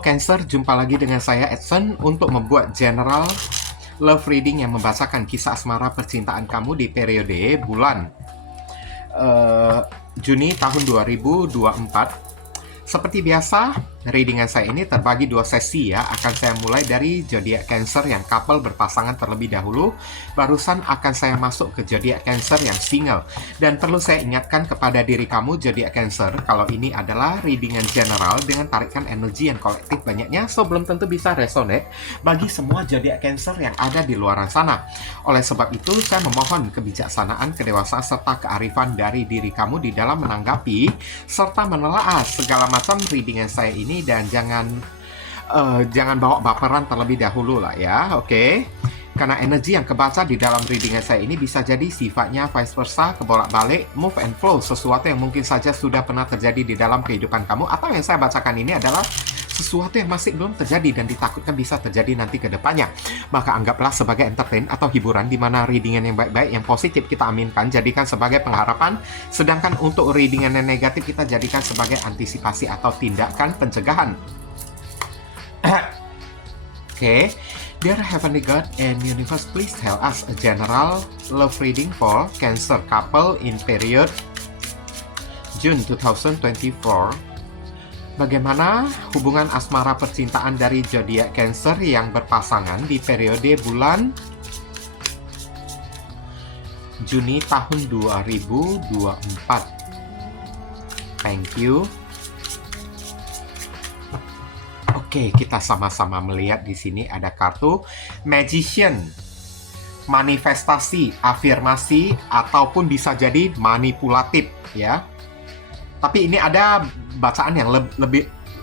Cancer, jumpa lagi dengan saya Edson untuk membuat general love reading yang membacakan kisah asmara percintaan kamu di periode bulan Juni tahun 2024. Seperti biasa, readingan saya ini terbagi dua sesi ya. Akan saya mulai dari zodiak Cancer yang couple berpasangan terlebih dahulu. Barusan akan saya masuk ke zodiak Cancer yang single. Dan perlu saya ingatkan kepada diri kamu zodiak Cancer, kalau ini adalah readingan general dengan tarikan energi yang kolektif banyaknya, so belum tentu bisa resonate bagi semua zodiak Cancer yang ada di luar sana. Oleh sebab itu, saya memohon kebijaksanaan, kedewasaan, serta kearifan dari diri kamu di dalam menanggapi serta menelaah segala macam readingan saya ini, dan jangan bawa baperan terlebih dahulu lah ya, oke? Karena energi yang kebaca di dalam readingan saya ini bisa jadi sifatnya vice versa, kebolak-balik, move and flow, sesuatu yang mungkin saja sudah pernah terjadi di dalam kehidupan kamu, atau yang saya bacakan ini adalah sesuatu yang masih belum terjadi dan ditakutkan bisa terjadi nanti ke depannya. Maka anggaplah sebagai entertain atau hiburan, di mana readingan yang baik-baik, yang positif kita aminkan, jadikan sebagai pengharapan, sedangkan untuk readingan yang negatif kita jadikan sebagai antisipasi atau tindakan pencegahan. Okay. Dear Heavenly God and Universe, please tell us a general love reading for Cancer couple in period June 2024. Bagaimana hubungan asmara percintaan dari zodiak Cancer yang berpasangan di periode bulan Juni tahun 2024? Thank you. Oke, kita sama-sama melihat di sini ada kartu Magician, manifestasi, afirmasi, ataupun bisa jadi manipulatif ya. Tapi ini ada bacaan yang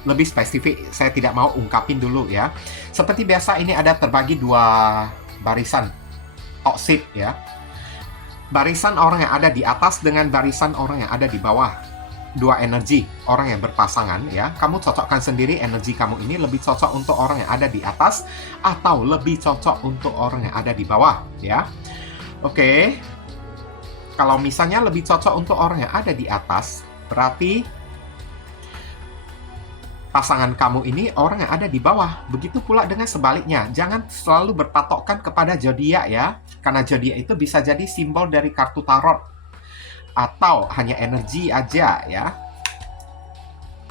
lebih spesifik, saya tidak mau ungkapin dulu ya. Seperti biasa, ini ada terbagi dua barisan toxic ya. Barisan orang yang ada di atas dengan barisan orang yang ada di bawah. Dua energi orang yang berpasangan ya. Kamu cocokkan sendiri energi kamu ini lebih cocok untuk orang yang ada di atas atau lebih cocok untuk orang yang ada di bawah ya. Oke. Kalau misalnya lebih cocok untuk orang yang ada di atas, berarti pasangan kamu ini orang yang ada di bawah. Begitu pula dengan sebaliknya. Jangan selalu berpatokkan kepada zodiak ya. Karena zodiak itu bisa jadi simbol dari kartu tarot atau hanya energi aja ya.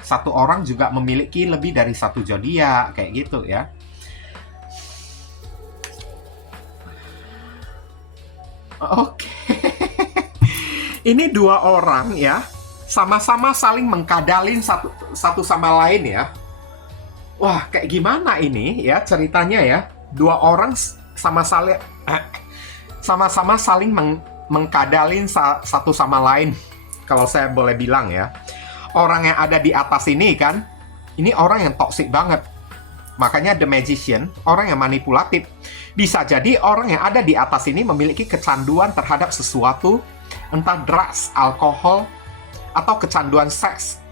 Satu orang juga memiliki lebih dari satu zodiak kayak gitu ya. Oke. Ini dua orang ya, sama-sama saling mengkadalin satu sama lain ya. Wah, kayak gimana ini ya ceritanya ya? Dua orang sama-sama saling mengkadalin satu sama lain, kalau saya boleh bilang ya. Orang yang ada di atas ini kan, ini orang yang toksik banget. Makanya The Magician, orang yang manipulatif. Bisa jadi orang yang ada di atas ini memiliki kecanduan terhadap sesuatu, entah drugs, alkohol, atau kecanduan seks.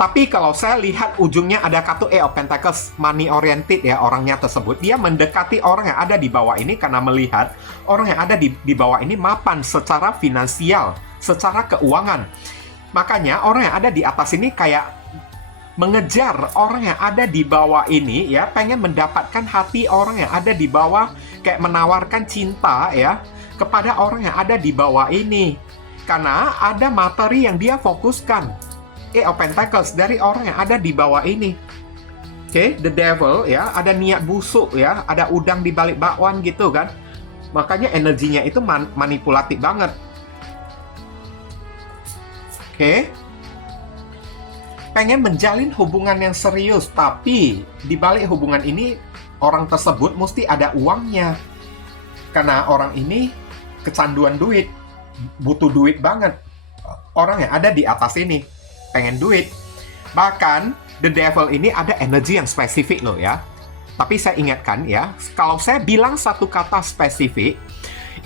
Tapi kalau saya lihat ujungnya ada kartu Ace of Pentacles, money oriented ya orangnya tersebut. Dia mendekati orang yang ada di bawah ini karena melihat orang yang ada di bawah ini mapan secara finansial, secara keuangan. Makanya orang yang ada di atas ini kayak mengejar orang yang ada di bawah ini ya, pengen mendapatkan hati orang yang ada di bawah, kayak menawarkan cinta ya kepada orang yang ada di bawah ini. Karena ada materi yang dia fokuskan. Ace of Pentacles dari orang yang ada di bawah ini. Oke, The Devil ya, ada niat busuk ya, ada udang di balik bakwan gitu kan. Makanya energinya itu manipulatif banget. Oke. Pengen menjalin hubungan yang serius, tapi di balik hubungan ini orang tersebut mesti ada uangnya. Karena orang ini kecanduan duit, butuh duit banget. Orang yang ada di atas ini pengen duit. Bahkan The Devil ini ada energi yang spesifik loh ya. Tapi saya ingatkan ya, kalau saya bilang satu kata spesifik,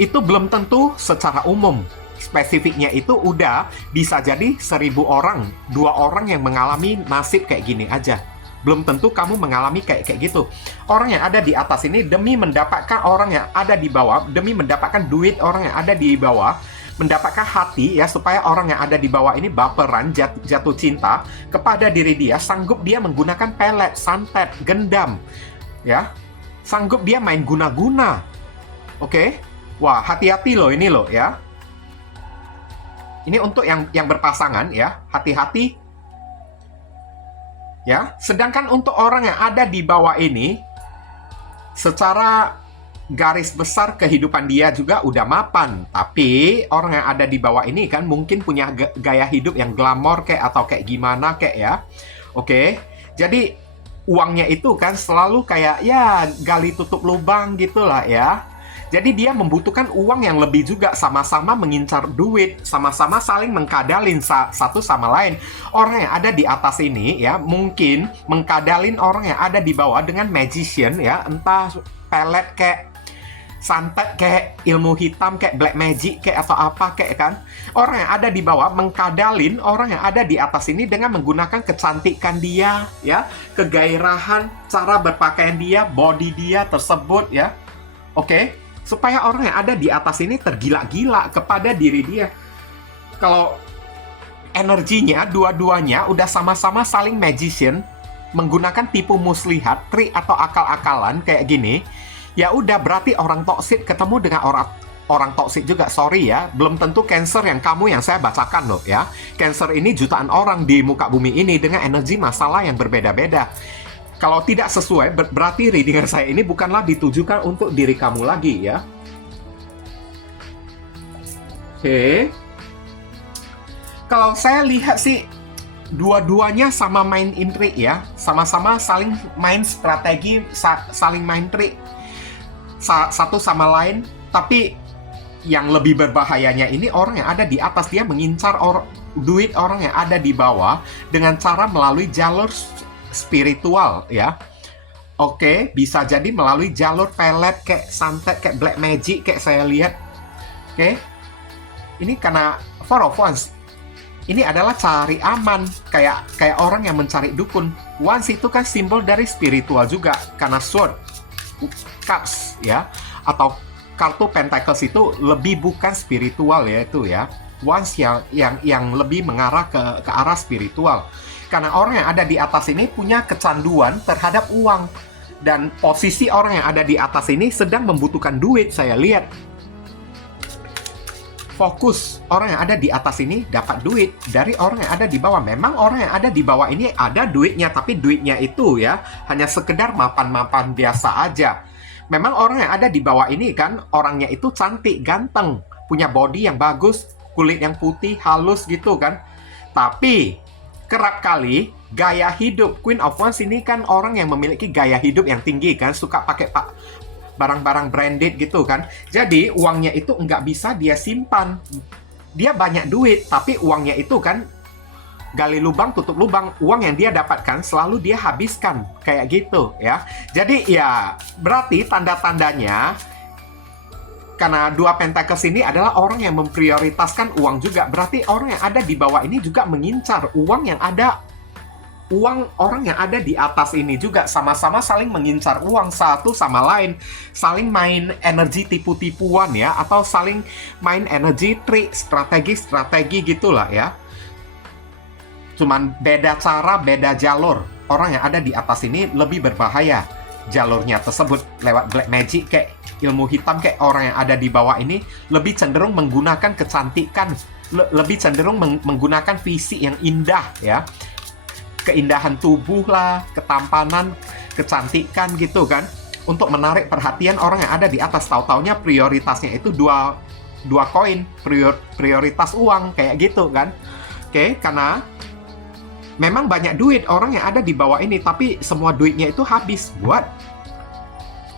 itu belum tentu secara umum. Spesifiknya itu udah bisa jadi 1000 orang, 2 orang yang mengalami nasib kayak gini aja. Belum tentu kamu mengalami kayak gitu. Orang yang ada di atas ini demi mendapatkan orang yang ada di bawah, demi mendapatkan duit orang yang ada di bawah, mendapatkan hati ya, supaya orang yang ada di bawah ini baperan, jatuh cinta kepada diri dia, sanggup dia menggunakan pelet, santet, gendam, ya, sanggup dia main guna-guna. Oke? Wah, hati-hati loh ini loh ya. Ini untuk yang berpasangan ya, hati-hati. Ya, sedangkan untuk orang yang ada di bawah ini, secara garis besar kehidupan dia juga udah mapan. Tapi orang yang ada di bawah ini kan mungkin punya gaya hidup yang glamor kayak atau kayak gimana kayak ya. Oke. Jadi uangnya itu kan selalu kayak ya gali tutup lubang gitulah ya. Jadi dia membutuhkan uang yang lebih juga, sama-sama mengincar duit, sama-sama saling mengkadalin satu sama lain. Orang yang ada di atas ini ya mungkin mengkadalin orang yang ada di bawah dengan magician ya, entah pelet kayak santet kayak ilmu hitam kayak black magic kayak atau apa kayak kan. Orang yang ada di bawah mengkadalin orang yang ada di atas ini dengan menggunakan kecantikan dia ya, kegairahan, cara berpakaian dia, body dia tersebut ya. Oke? Supaya orang yang ada di atas ini tergila-gila kepada diri dia. Kalau energinya dua-duanya udah sama-sama saling magician, menggunakan tipu muslihat, trik atau akal-akalan kayak gini, ya udah berarti orang toksik ketemu dengan orang toksik juga. Sorry ya, belum tentu Cancer yang saya bacakan loh ya. Cancer ini jutaan orang di muka bumi ini dengan energi masalah yang berbeda-beda. Kalau tidak sesuai, berarti readingan saya ini bukanlah ditujukan untuk diri kamu lagi ya. Oke. Kalau saya lihat sih, dua-duanya sama main intrik ya. Sama-sama saling main strategi, saling main trik. Satu sama lain. Tapi yang lebih berbahayanya ini orang yang ada di atas, dia mengincar duit orang yang ada di bawah dengan cara melalui jalur spiritual ya. Oke, bisa jadi melalui jalur pelet kayak santet kayak black magic kayak saya lihat. Oke. Ini karena Four of Wands. Ini adalah cari aman kayak orang yang mencari dukun. Wands itu kan simbol dari spiritual juga karena sword, cups ya, atau kartu pentacles itu lebih bukan spiritual ya itu ya. Wands yang lebih mengarah ke arah spiritual. Karena orang yang ada di atas ini punya kecanduan terhadap uang. Dan posisi orang yang ada di atas ini sedang membutuhkan duit, saya lihat. Fokus orang yang ada di atas ini dapat duit dari orang yang ada di bawah. Memang orang yang ada di bawah ini ada duitnya, tapi duitnya itu ya hanya sekedar mapan-mapan biasa aja. Memang orang yang ada di bawah ini kan orangnya itu cantik, ganteng, punya body yang bagus, kulit yang putih, halus gitu kan. Tapi kerap kali gaya hidup Queen of Wands ini kan orang yang memiliki gaya hidup yang tinggi kan, suka pakai barang-barang branded gitu kan. Jadi uangnya itu nggak bisa dia simpan. Dia banyak duit, tapi uangnya itu kan gali lubang tutup lubang. Uang yang dia dapatkan selalu dia habiskan kayak gitu ya. Jadi ya berarti tanda-tandanya, karena dua pentacles ini adalah orang yang memprioritaskan uang juga. Berarti orang yang ada di bawah ini juga mengincar uang orang yang ada di atas ini juga. Sama-sama saling mengincar uang satu sama lain. Saling main energi tipu-tipuan ya. Atau saling main energi trik, strategi gitulah ya. Cuman beda cara, beda jalur. Orang yang ada di atas ini lebih berbahaya jalurnya tersebut, lewat black magic kayak ilmu hitam. Kayak orang yang ada di bawah ini lebih cenderung menggunakan kecantikan, lebih cenderung menggunakan fisik yang indah ya, keindahan tubuh lah, ketampanan, kecantikan gitu kan, untuk menarik perhatian orang yang ada di atas. Tahu-taunya prioritasnya itu dua koin, prioritas uang kayak gitu kan. Oke, karena memang banyak duit orang yang ada di bawah ini, tapi semua duitnya itu habis buat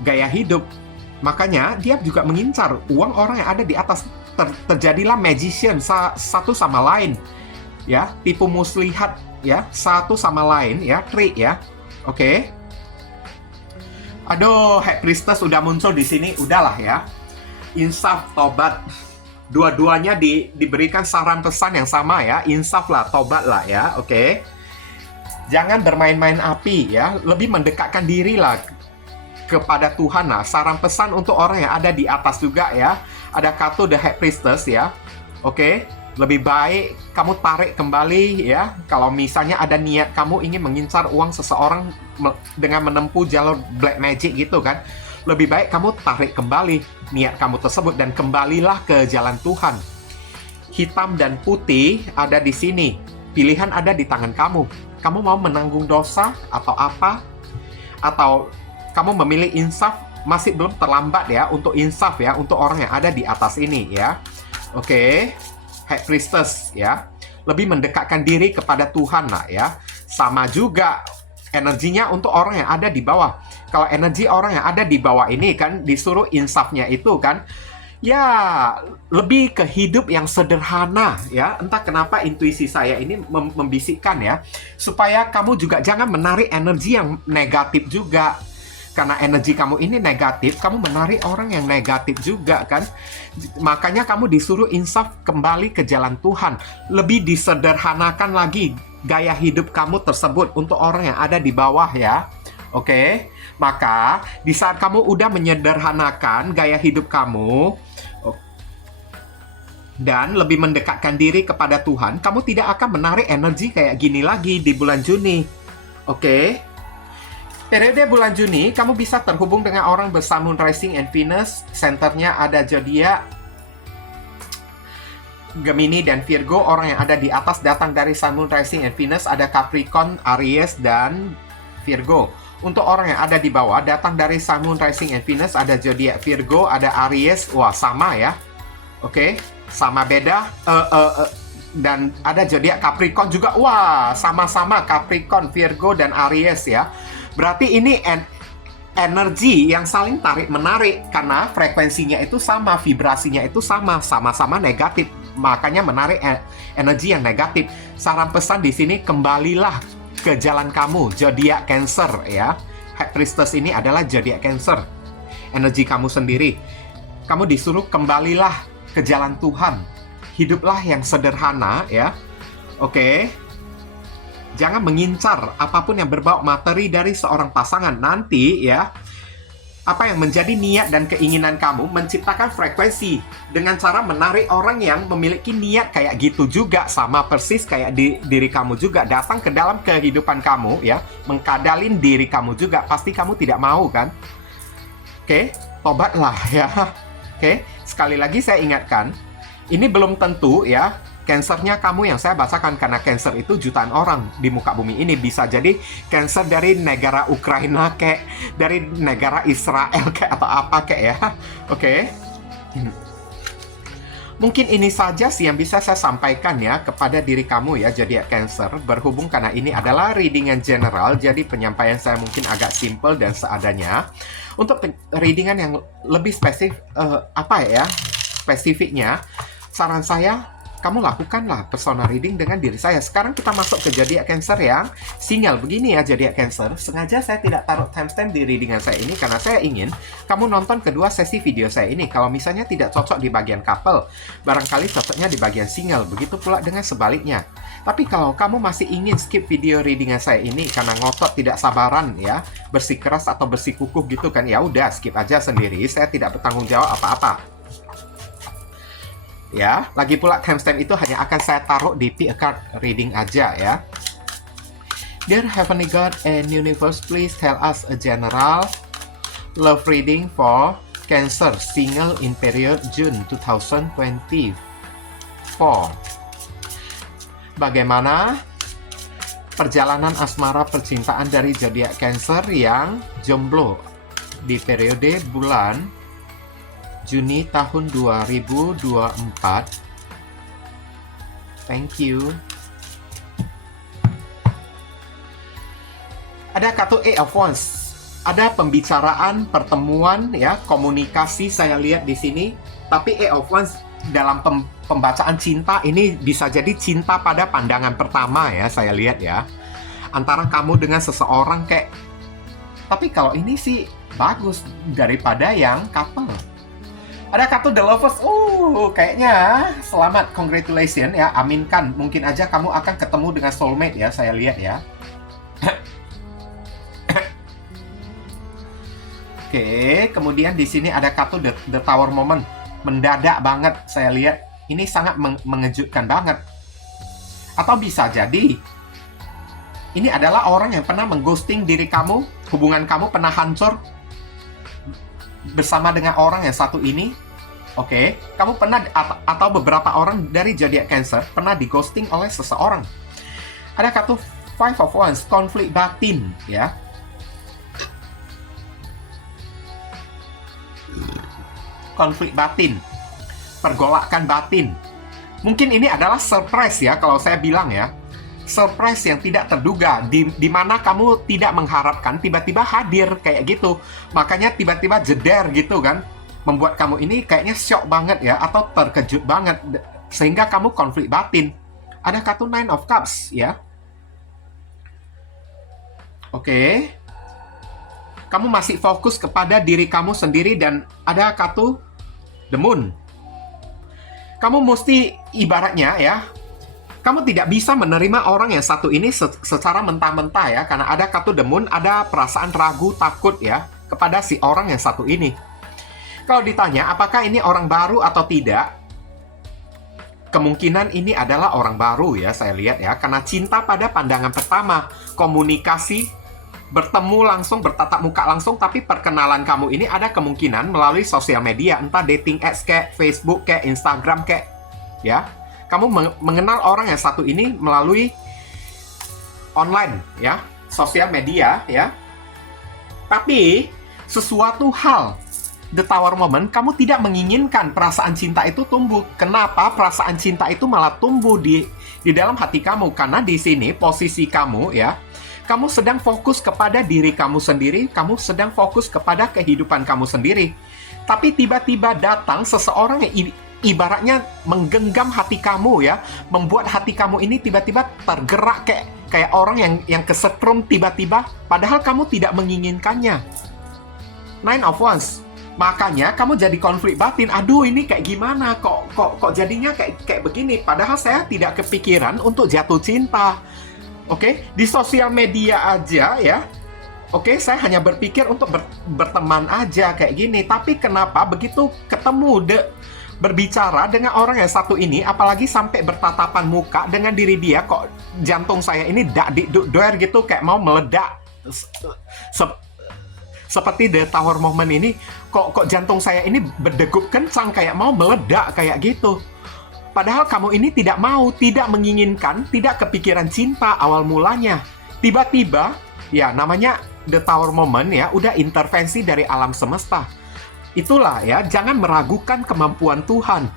gaya hidup. Makanya dia juga mengincar uang orang yang ada di atas. Terjadilah magician satu sama lain ya, tipu muslihat ya, satu sama lain ya, trik ya. Oke. Aduh, High Priestess udah muncul di sini, udahlah ya. Insaf, tobat. Dua-duanya diberikan saran pesan yang sama ya. Insaf lah, tobat lah ya. Oke. Jangan bermain-main api ya. Lebih mendekatkan diri lah kepada Tuhan lah. Saran pesan untuk orang yang ada di atas juga ya. Ada kartu The High Priestess ya. Oke, lebih baik kamu tarik kembali ya. Kalau misalnya ada niat kamu ingin mengincar uang seseorang dengan menempuh jalur black magic gitu kan, lebih baik kamu tarik kembali niat kamu tersebut dan kembalilah ke jalan Tuhan. Hitam dan putih ada di sini. Pilihan ada di tangan kamu. Kamu mau menanggung dosa atau apa? Atau kamu memilih insaf? Masih belum terlambat ya untuk insaf ya, untuk orang yang ada di atas ini ya. Oke, High Priestess ya, lebih mendekatkan diri kepada Tuhan lah ya. Sama juga energinya untuk orang yang ada di bawah. Kalau energi orang yang ada di bawah ini kan disuruh insafnya itu kan, ya lebih ke hidup yang sederhana ya. Entah kenapa intuisi saya ini membisikkan ya, supaya kamu juga jangan menarik energi yang negatif juga. Karena energi kamu ini negatif, kamu menarik orang yang negatif juga kan. Makanya kamu disuruh insaf kembali ke jalan Tuhan. Lebih disederhanakan lagi gaya hidup kamu tersebut untuk orang yang ada di bawah ya. Oke, maka di saat kamu udah menyederhanakan gaya hidup kamu dan lebih mendekatkan diri kepada Tuhan, kamu tidak akan menarik energi kayak gini lagi di bulan Juni. Oke. Periode bulan Juni, kamu bisa terhubung dengan orang bersun, moon, rising, and Venus. Senternya ada zodiak Gemini dan Virgo. Orang yang ada di atas datang dari sun, moon, rising, and Venus. Ada Capricorn, Aries, dan Virgo. Untuk orang yang ada di bawah, datang dari sun, moon, rising, and Venus. Ada zodiak Virgo, ada Aries. Wah, sama ya. Oke, sama beda. Dan ada zodiak Capricorn juga. Wah, sama-sama Capricorn, Virgo, dan Aries ya. Berarti ini energi yang saling tarik-menarik karena frekuensinya itu sama, vibrasinya itu sama, sama-sama negatif. Makanya menarik energi yang negatif. Saran pesan di sini, kembalilah ke jalan kamu, zodiak Cancer ya. High Priestess ini adalah zodiak Cancer. Energi kamu sendiri. Kamu disuruh kembalilah ke jalan Tuhan. Hiduplah yang sederhana ya. Oke. Jangan mengincar apapun yang berbau materi dari seorang pasangan. Nanti ya, apa yang menjadi niat dan keinginan kamu menciptakan frekuensi dengan cara menarik orang yang memiliki niat kayak gitu juga, sama persis kayak diri kamu juga datang ke dalam kehidupan kamu ya, mengkadalin diri kamu juga. Pasti kamu tidak mau kan? Oke, tobatlah ya. Oke, sekali lagi saya ingatkan, ini belum tentu ya. Cancernya kamu yang saya bacakan, karena Cancer itu jutaan orang di muka bumi ini. Bisa jadi Cancer dari negara Ukraina kayak, dari negara Israel kayak, atau apa kayak ya. Oke. Mungkin ini saja sih yang bisa saya sampaikan ya kepada diri kamu ya, zodiak Cancer. Berhubung karena ini adalah readingan general, jadi penyampaian saya mungkin agak simple dan seadanya. Untuk readingan yang lebih spesifiknya, saran saya, kamu lakukanlah personal reading dengan diri saya. Sekarang kita masuk ke zodiak Cancer yang single. Begini ya zodiak Cancer. Sengaja saya tidak taruh timestamp di readingan saya ini karena saya ingin kamu nonton kedua sesi video saya ini. Kalau misalnya tidak cocok di bagian couple, barangkali cocoknya di bagian single. Begitu pula dengan sebaliknya. Tapi kalau kamu masih ingin skip video readingan saya ini karena ngotot tidak sabaran ya, bersikeras atau bersikukuh gitu kan, ya udah skip aja sendiri. Saya tidak bertanggung jawab apa-apa. Ya, lagi pula timestamp itu hanya akan saya taruh di pick a card reading aja ya. Dear Heavenly God and Universe, please tell us a general love reading for Cancer single in period June 2024. Bagaimana perjalanan asmara percintaan dari zodiak Cancer yang jomblo di periode bulan Juni tahun 2024. Thank you. Ada kartu Eight of Wands. Ada pembicaraan, pertemuan, ya, komunikasi saya lihat di sini. Tapi Eight of Wands dalam pembacaan cinta ini bisa jadi cinta pada pandangan pertama ya, saya lihat ya. Antara kamu dengan seseorang kayak. Tapi kalau ini sih bagus daripada yang couple. Ada kartu The Lovers. Kayaknya selamat, congratulations ya, aminkan. Mungkin aja kamu akan ketemu dengan soulmate ya, saya lihat ya. Oke, kemudian di sini ada kartu The Tower Moment. Mendadak banget saya lihat. Ini sangat mengejutkan banget. Atau bisa jadi ini adalah orang yang pernah mengghosting diri kamu, hubungan kamu pernah hancur bersama dengan orang yang satu ini. Oke, kamu pernah atau beberapa orang dari zodiak Cancer pernah di-ghosting oleh seseorang. Ada kartu Five of Wands, konflik batin, ya. Konflik batin, pergolakan batin. Mungkin ini adalah surprise ya, kalau saya bilang ya. Surprise yang tidak terduga, di mana kamu tidak mengharapkan, tiba-tiba hadir kayak gitu. Makanya tiba-tiba jeder gitu kan. Membuat kamu ini kayaknya shock banget ya, atau terkejut banget. Sehingga kamu konflik batin. Ada kartu Nine of Cups ya. Oke. Kamu masih fokus kepada diri kamu sendiri dan ada kartu The Moon. Kamu mesti ibaratnya ya, kamu tidak bisa menerima orang yang satu ini secara mentah-mentah ya, karena ada kartu The Moon, ada perasaan ragu, takut ya, kepada si orang yang satu ini. Kalau ditanya apakah ini orang baru atau tidak, kemungkinan ini adalah orang baru ya, saya lihat ya, karena cinta pada pandangan pertama, komunikasi, bertemu langsung, bertatap muka langsung, tapi perkenalan kamu ini ada kemungkinan melalui sosial media, entah dating apps kayak Facebook, kayak Instagram, kayak ya. Kamu mengenal orang yang satu ini melalui online ya, sosial media ya. Tapi sesuatu hal, the Tower moment, kamu tidak menginginkan perasaan cinta itu tumbuh. Kenapa perasaan cinta itu malah tumbuh di dalam hati kamu? Karena di sini posisi kamu ya, kamu sedang fokus kepada diri kamu sendiri, kamu sedang fokus kepada kehidupan kamu sendiri. Tapi tiba-tiba datang seseorang yang ibaratnya menggenggam hati kamu ya, membuat hati kamu ini tiba-tiba tergerak kayak orang yang kesetrum tiba-tiba, padahal kamu tidak menginginkannya. Nine of Wands. Makanya kamu jadi konflik batin. Aduh, ini kayak gimana? Kok jadinya kayak begini? Padahal saya tidak kepikiran untuk jatuh cinta. Oke, di sosial media aja ya. Oke, saya hanya berpikir untuk berteman aja kayak gini. Tapi kenapa begitu ketemu berbicara dengan orang yang satu ini, apalagi sampai bertatapan muka dengan diri dia, kok jantung saya ini dak-dik-duk-doer gitu, kayak mau meledak. Seperti the Tower moment ini, kok jantung saya ini berdegup kencang, kayak mau meledak kayak gitu. Padahal kamu ini tidak mau, tidak menginginkan, tidak kepikiran cinta awal mulanya. Tiba-tiba, ya namanya the Tower moment ya, udah intervensi dari alam semesta. Itulah ya, jangan meragukan kemampuan Tuhan.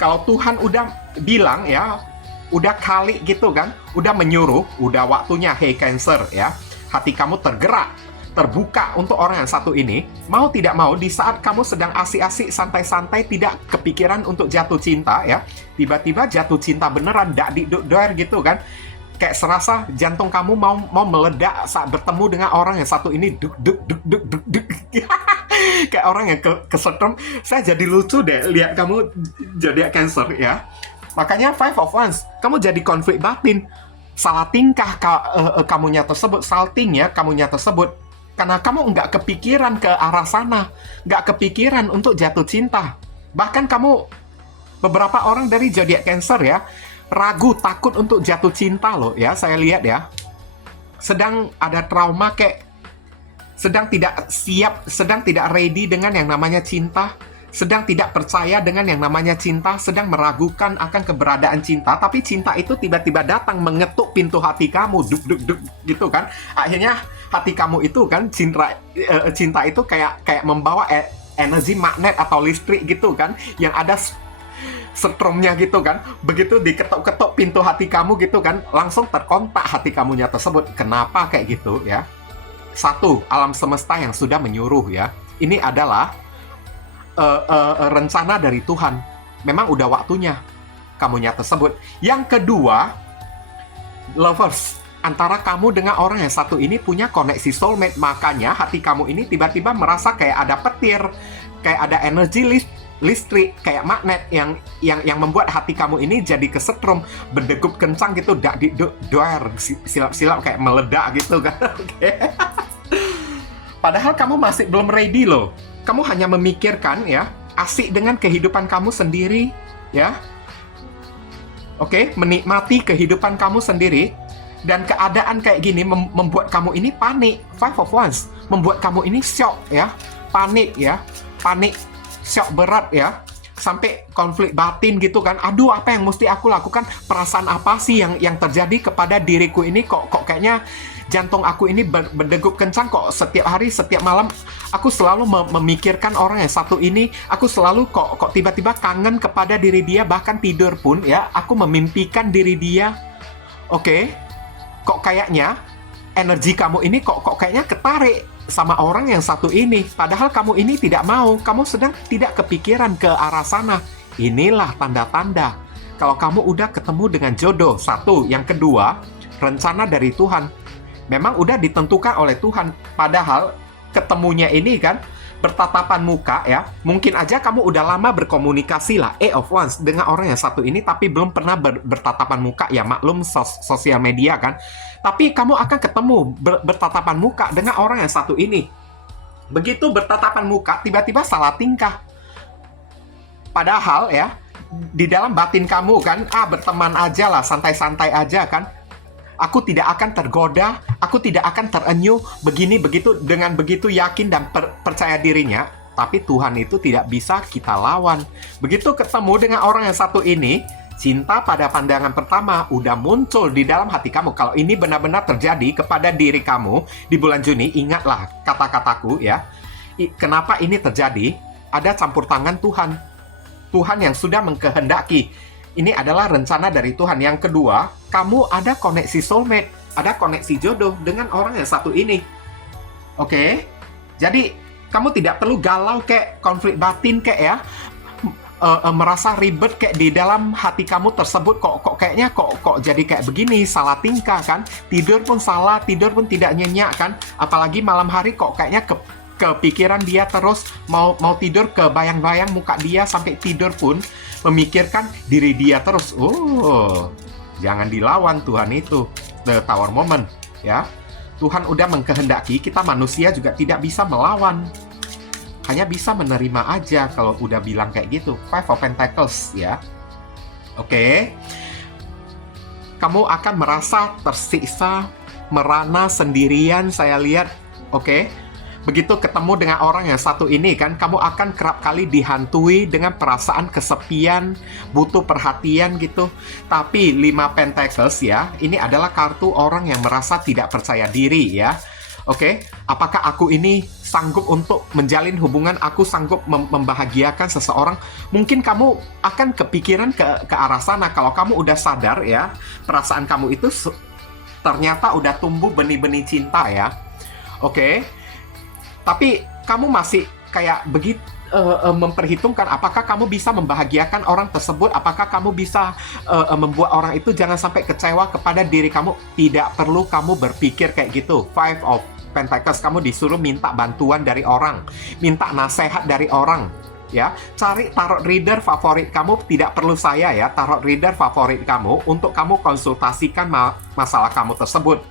Kalau Tuhan udah bilang ya, udah kali gitu kan, udah menyuruh, udah waktunya, hey Cancer ya, hati kamu tergerak, terbuka untuk orang yang satu ini, mau tidak mau di saat kamu sedang asik-asik, santai-santai, tidak kepikiran untuk jatuh cinta ya, tiba-tiba jatuh cinta beneran, dak-dik-duk-doer gitu kan, kayak serasa jantung kamu mau meledak saat bertemu dengan orang yang satu ini, duk. Kayak orang yang kesetrum. Saya jadi lucu deh lihat kamu zodiak Cancer ya. Makanya Five of Wands, kamu jadi konflik batin. Salah tingkah kamunya tersebut, salting ya kamunya tersebut. Karena kamu nggak kepikiran ke arah sana, nggak kepikiran untuk jatuh cinta. Bahkan kamu, beberapa orang dari zodiak Cancer ya, ragu, takut untuk jatuh cinta loh ya, saya lihat ya. Sedang ada trauma, kayak sedang tidak siap, sedang tidak ready dengan yang namanya cinta, sedang tidak percaya dengan yang namanya cinta, sedang meragukan akan keberadaan cinta, tapi cinta itu tiba-tiba datang mengetuk pintu hati kamu, duk gitu kan. Akhirnya hati kamu itu kan, cinta itu kayak membawa energi magnet atau listrik gitu kan, yang ada setrumnya gitu kan. Begitu diketuk-ketuk pintu hati kamu gitu kan, langsung terkontak hati kamunya tersebut. Kenapa kayak gitu ya? Satu, alam semesta yang sudah menyuruh ya. Ini adalah rencana dari Tuhan. Memang udah waktunya kamunya tersebut. Yang kedua, lovers. Antara kamu dengan orang yang satu ini punya koneksi soulmate. Makanya hati kamu ini tiba-tiba merasa kayak ada petir, kayak ada energi listrik, kayak magnet yang membuat hati kamu ini jadi kesetrum, berdegup kencang gitu, dak-dik-duk-doer, silap-silap kayak meledak gitu kan. Oke. Padahal kamu masih belum ready loh. Kamu hanya memikirkan ya, asik dengan kehidupan kamu sendiri ya. Oke, menikmati kehidupan kamu sendiri, dan keadaan kayak gini membuat kamu ini panik. Five of Wands membuat kamu ini shock ya, panik ya, panik, shock berat ya, sampai konflik batin gitu kan. Aduh, apa yang mesti aku lakukan? Perasaan apa sih yang terjadi kepada diriku ini? Kok kayaknya jantung aku ini berdegup kencang, kok setiap hari, setiap malam aku selalu memikirkan orang yang satu ini. Aku selalu kok tiba-tiba kangen kepada diri dia, bahkan tidur pun ya aku memimpikan diri dia. Oke, kok kayaknya energi kamu ini kok kayaknya ketarik sama orang yang satu ini, padahal kamu ini tidak mau, kamu sedang tidak kepikiran ke arah sana. Inilah tanda-tanda kalau kamu udah ketemu dengan jodoh. Satu, yang kedua, rencana dari Tuhan memang udah ditentukan oleh Tuhan, padahal ketemunya ini kan bertatapan muka ya. Mungkin aja kamu udah lama berkomunikasi lah, of Wands, dengan orang yang satu ini, tapi belum pernah bertatapan muka ya. Maklum sosial media kan. Tapi kamu akan ketemu bertatapan muka dengan orang yang satu ini. Begitu bertatapan muka, tiba-tiba salah tingkah. Padahal ya, di dalam batin kamu kan, berteman aja lah, santai-santai aja kan. Aku tidak akan tergoda, aku tidak akan terenyuh, begini begitu, dengan begitu yakin dan percaya dirinya. Tapi Tuhan itu tidak bisa kita lawan. Begitu ketemu dengan orang yang satu ini, cinta pada pandangan pertama udah muncul di dalam hati kamu. Kalau ini benar-benar terjadi kepada diri kamu di bulan Juni, ingatlah kata-kataku ya. Kenapa ini terjadi? Ada campur tangan Tuhan. Tuhan yang sudah mengkehendaki. Ini adalah rencana dari Tuhan. Yang kedua, kamu ada koneksi soulmate, ada koneksi jodoh dengan orang yang satu ini. Oke? Jadi, kamu tidak perlu galau kayak konflik batin kayak ya, merasa ribet kayak di dalam hati kamu tersebut. Kok kayaknya kok jadi kayak begini, salah tingkah kan? Tidur pun salah, tidur pun tidak nyenyak kan? Apalagi malam hari kok kayaknya kepikiran dia terus, mau tidur kebayang-bayang muka dia, sampai tidur pun memikirkan diri dia terus. Oh, jangan dilawan Tuhan itu. The Tower Moment ya. Tuhan udah mengkehendaki, kita manusia juga tidak bisa melawan. Hanya bisa menerima aja kalau udah bilang kayak gitu. Five of Pentacles ya. Oke. Kamu akan merasa tersiksa, merana sendirian, saya lihat. Oke. Begitu ketemu dengan orang yang satu ini kan, kamu akan kerap kali dihantui dengan perasaan kesepian, butuh perhatian gitu. Tapi 5 Pentacles ya, ini adalah kartu orang yang merasa tidak percaya diri ya. Oke, apakah aku ini sanggup untuk menjalin hubungan, aku sanggup membahagiakan seseorang? Mungkin kamu akan kepikiran ke arah sana kalau kamu udah sadar ya, perasaan kamu itu ternyata udah tumbuh benih-benih cinta ya. Oke. Tapi kamu masih kayak begitu memperhitungkan apakah kamu bisa membahagiakan orang tersebut, apakah kamu bisa membuat orang itu jangan sampai kecewa kepada diri kamu. Tidak perlu kamu berpikir kayak gitu. Five of Pentacles, kamu disuruh minta bantuan dari orang, minta nasihat dari orang ya. Cari tarot reader favorit kamu, tidak perlu saya ya, tarot reader favorit kamu untuk kamu konsultasikan masalah kamu tersebut.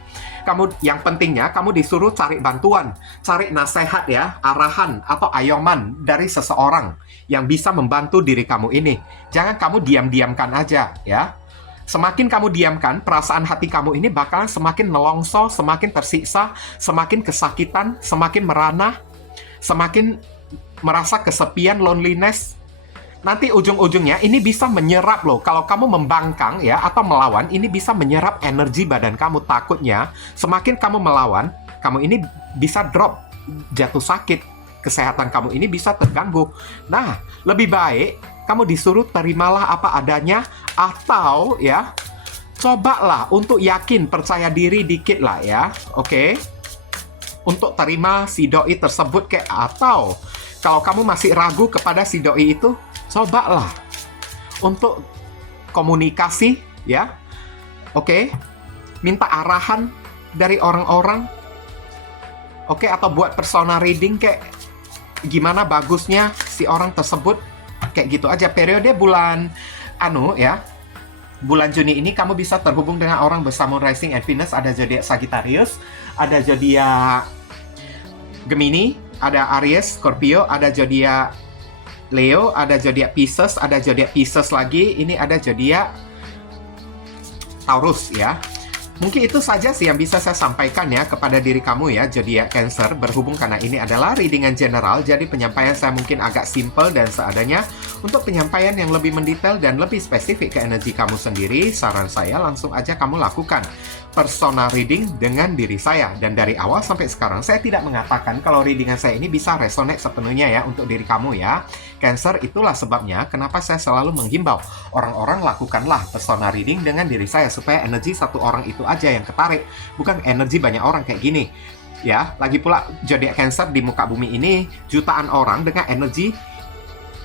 Yang pentingnya kamu disuruh cari bantuan, cari nasihat ya, arahan atau ayoman dari seseorang yang bisa membantu diri kamu ini. Jangan kamu diam-diamkan aja ya. Semakin kamu diamkan, perasaan hati kamu ini bakalan semakin nelongso, semakin tersiksa, semakin kesakitan, semakin merana, semakin merasa kesepian, loneliness. Nanti ujung-ujungnya ini bisa menyerap loh. Kalau kamu membangkang ya atau melawan, ini bisa menyerap energi badan kamu. Takutnya semakin kamu melawan, kamu ini bisa drop, jatuh sakit, kesehatan kamu ini bisa terganggu. Nah, lebih baik kamu disuruh terimalah apa adanya, atau ya cobalah untuk yakin, percaya diri dikit lah ya. Oke? Untuk terima si doi tersebut kayak, atau kalau kamu masih ragu kepada si doi itu, cobalah untuk komunikasi ya. Oke? Minta arahan dari orang-orang. Oke, atau buat personal reading kayak gimana bagusnya si orang tersebut. Kayak gitu aja. Periode bulan bulan Juni ini kamu bisa terhubung dengan orang bersama Rising and Venus. Ada zodiak Sagittarius, ada zodiak Gemini, ada Aries, Scorpio, ada zodiak Leo, ada zodiak Pisces, ada zodiak Pisces lagi. Ini ada zodiak Taurus ya. Mungkin itu saja sih yang bisa saya sampaikan ya kepada diri kamu ya, zodiak Cancer. Berhubung karena ini adalah readingan general, jadi penyampaian saya mungkin agak simple dan seadanya. Untuk penyampaian yang lebih mendetail dan lebih spesifik ke energi kamu sendiri, saran saya langsung aja kamu lakukan personal reading dengan diri saya. Dan dari awal sampai sekarang, saya tidak mengatakan kalau readingan saya ini bisa resonate sepenuhnya ya untuk diri kamu ya. Cancer, itulah sebabnya kenapa saya selalu menghimbau orang-orang lakukanlah personal reading dengan diri saya supaya energi satu orang itu aja yang ketarik, bukan energi banyak orang kayak gini. Ya, lagi pula zodiak Cancer di muka bumi ini jutaan orang dengan energi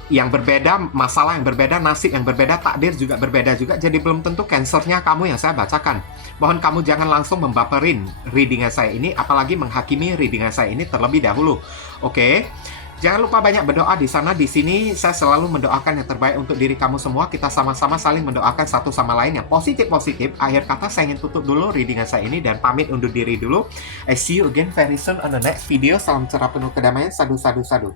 yang berbeda, masalah yang berbeda, nasib yang berbeda, takdir juga berbeda juga. Jadi belum tentu Cancernya kamu yang saya bacakan. Mohon kamu jangan langsung membaperin readingan saya ini, apalagi menghakimi readingan saya ini terlebih dahulu. Oke? Jangan lupa banyak berdoa di sana. Di sini saya selalu mendoakan yang terbaik untuk diri kamu semua. Kita sama-sama saling mendoakan satu sama lain yang positif-positif. Akhir kata saya ingin tutup dulu readingan saya ini dan pamit undur diri dulu. I see you again very soon on the next video. Salam cerah penuh kedamaian. Sadu, sadu, sadu.